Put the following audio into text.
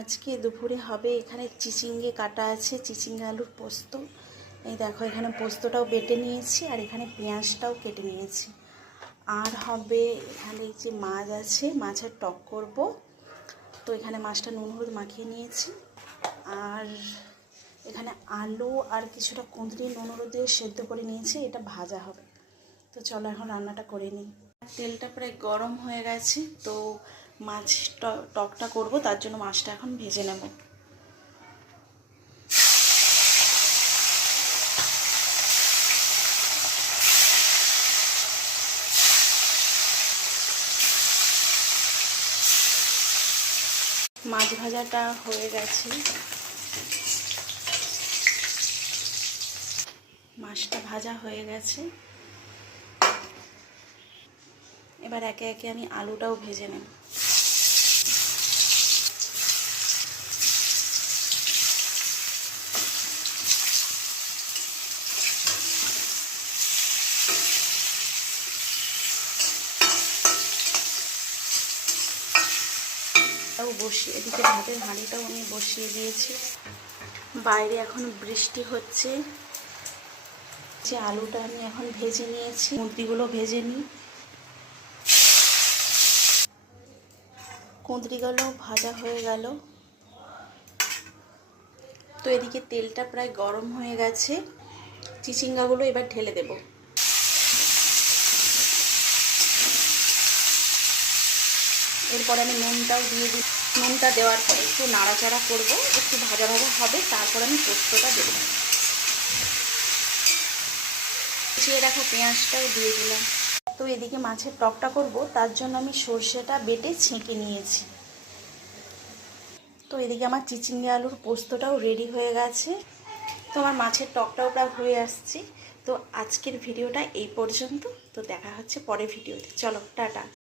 আজকে দুপুরে হবে এখানে চিচিঙ্গে কাটা আছে, চিচিঙ্গে আলুর পোস্ত। এই দেখো এখানে পোস্তটাও বেটে নিয়েছি আর এখানে পেঁয়াজটাও কেটে নিয়েছি। আর হবে এখানে এই যে মাছ আছে, মাছের টক করব। তো এখানে মাছটা নুন হলুদ মাখিয়ে নিয়েছি। আর এখানে আলু আর কিছুটা কুঁদরি নুন হলুদ দিয়ে সেদ্ধ করে নিয়েছি, এটা ভাজা হবে। তো চলো এখন রান্নাটা করে নিই। তেলটা প্রায় গরম হয়ে গেছে, তো মাছ টকটা করব, তার জন্য মাছটা এখন ভেজে নেব। মাছ ভাজাটা হয়ে গেছে, মাছটা ভাজা হয়ে গেছে। এবার একে একে আমি আলুটাও ভেজে নেব। এদিকে ভাতের হাঁড়িটাও আমি বসিয়ে দিয়েছি। বাইরে এখন বৃষ্টি হচ্ছে। যে আলুটা আমি এখন ভেজে নিয়েছি, কুঁদরিগুলো ভেজে নিই। কুঁদরিগুলো ভাজা হয়ে গেল। তো এদিকে তেলটা প্রায় গরম হয়ে গেছে, চিচিঙ্গাগুলো এবার ঢেলে দেব। এরপর আমি নুনটাও দিয়ে দিই। নুনটা দেওয়ার পর একটু নাড়াচাড়া করব, একটু ভাজা ভাজা হবে, তারপর আমি পোস্তটা দেব। কুচিয়ে রাখা পেঁয়াজটাও দিয়ে দিলাম। তো এদিকে মাছের টকটা করব, তার জন্য আমি সর্ষেটা বেটে ছেঁকে নিয়েছি। তো এদিকে আমার চিচিঙ্গে আলুর পোস্তটাও রেডি হয়ে গেছে। তো আমার মাছের টকটাও প্রায় হয়ে আসছে। তো আজকের ভিডিওটা এই পর্যন্ত। তো দেখা হচ্ছে পরের ভিডিওতে। চলো টাটা।